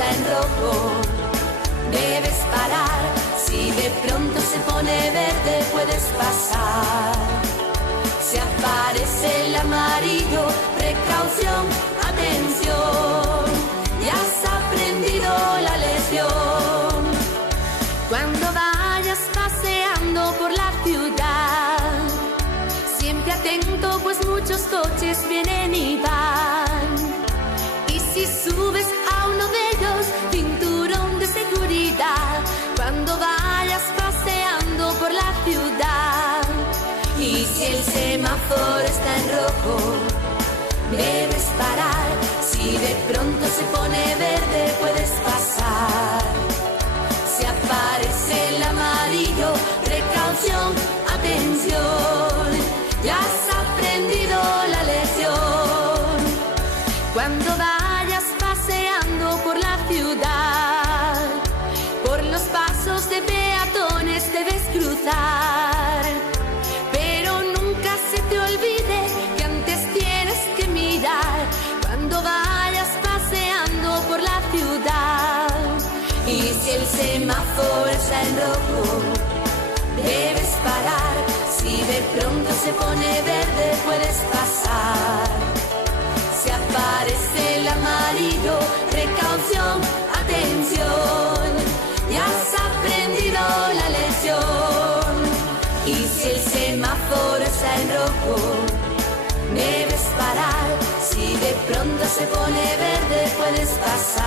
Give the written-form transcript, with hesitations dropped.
está en rojo, debes parar. Si de pronto se pone verde, puedes pasar. Si aparece el amarillo, precaución, atención, ya has aprendido la lección. Cuando vayas paseando por la ciudad, siempre atento, pues muchos coches vienen y van. Y si subes a uno de ellos, cinturón de seguridad. Cuando vayas paseando por la ciudad, y si el semáforo está en rojo, debes parar. Si de pronto se pone verde, puedes pasar. Si aparece el amarillo, precaución, atención, ya has aprendido la lección. Cuando vayas paseando por la ciudad, por los pasos de peatones debes cruzar. Pero nunca se te olvide que antes tienes que mirar. Cuando vayas paseando por la ciudad, y si el semáforo está en rojo, debes parar. Si de pronto se pone verde, puedes pasar. Si aparece el amarillo, precaución, atención, ya has aprendido la lección. Y si el semáforo está en rojo, debes parar. Si de pronto se pone verde, puedes pasar.